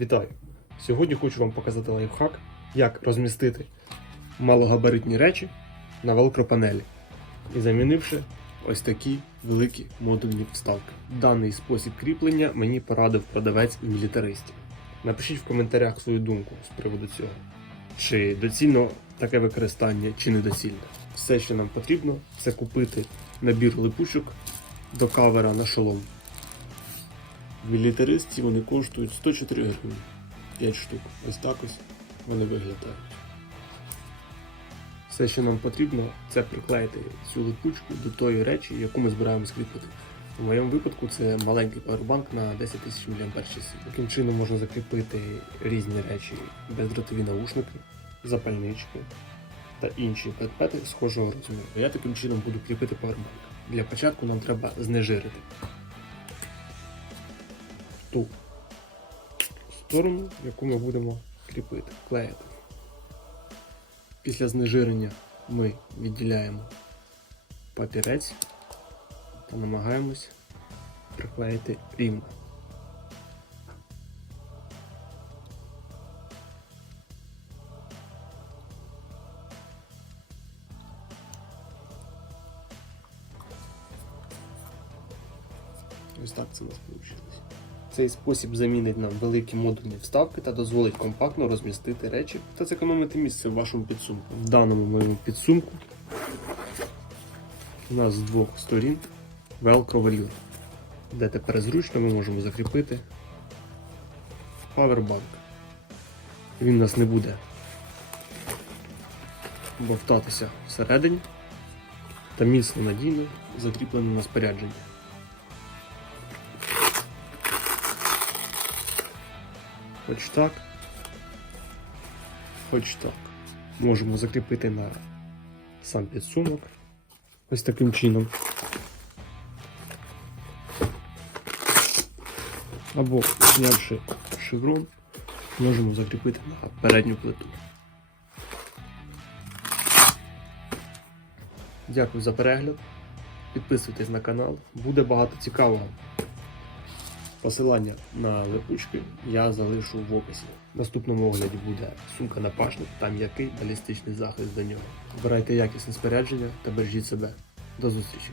Вітаю! Сьогодні хочу вам показати лайфхак, як розмістити малогабаритні речі на велкропанелі і замінивши ось такі великі модульні вставки. Даний спосіб кріплення мені порадив продавець і мілітаристів. Напишіть в коментарях свою думку з приводу цього. Чи доцільно таке використання, чи недоцільно. Все, що нам потрібно, це купити набір липучок до кавера на шолом. В мілітаристі вони коштують 104 гривні. 5 штук. Ось так ось вони виглядають. Все, що нам потрібно, це приклеїти цю липучку до тої речі, яку ми збираємо скріпити. У моєму випадку це маленький павербанк на 10 тисяч мАч. Таким чином можна закріпити різні речі, бездротові наушники, запальнички та інші предмети схожого розміру. Я таким чином буду кріпити павербанк. Для початку нам треба знежирити ту сторону, яку ми будемо кріпити, клеїти. Після знежирення ми відділяємо папірець та намагаємось приклеїти рівно. Ось так це у нас вийшло. Цей спосіб замінить нам великі модульні вставки та дозволить компактно розмістити речі та зекономити місце в вашому підсумку. В даному моєму підсумку у нас з двох сторін велкро велюр, де тепер зручно ми можемо закріпити павербанк. Він у нас не буде бовтатися всередині та міцно надійно закріплений на спорядженні. Хоч так. Хоч так. Можемо закріпити на сам підсумок. Ось таким чином. Або знявши шеврон, можемо закріпити на передню плиту. Дякую за перегляд. Підписуйтесь на канал, буде багато цікавого. Посилання на липучки я залишу в описі. В наступному огляді буде сумка на пашник та м'який балістичний захист до нього. Обирайте якісне спорядження та бережіть себе. До зустрічі!